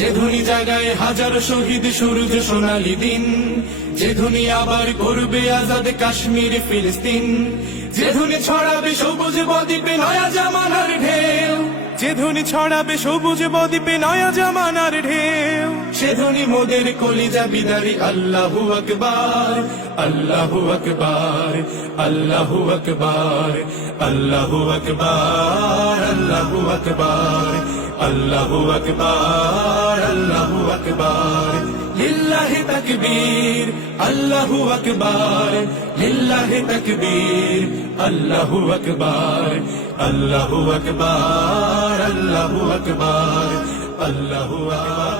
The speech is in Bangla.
যে ধ্বনি জাগায় হাজারো শহীদ সূর্য সোনালী দিন, যে ধ্বনি আবার করবে আজাদ কাশ্মীর ফিলিস্তিন, যে ধ্বনি ছড়াবে সবুজ বদ্বীপে নয়া জামানার ঢেউ, যে ধ্বনি ছড়াবে সবুজ বদ্বীপে নয়া জামানার ঢেউ, সে ধ্বনি মোদের কলিজা বিদারি আল্লাহু আকবার, আল্লাহু আকবার, আল্লাহু আকবার, আল্লাহু আকবার, আল্লাহু আকবার, আল্লাহু আকবার, আল্লাহু আকবার, লিল্লাহি তাকবীর, আল্লাহু আকবার, লিল্লাহি তাকবীর, আল্লাহু আকবার, আল্লাহু আকবার, আল্লাহু আকবার, আল্লাহু আকবার।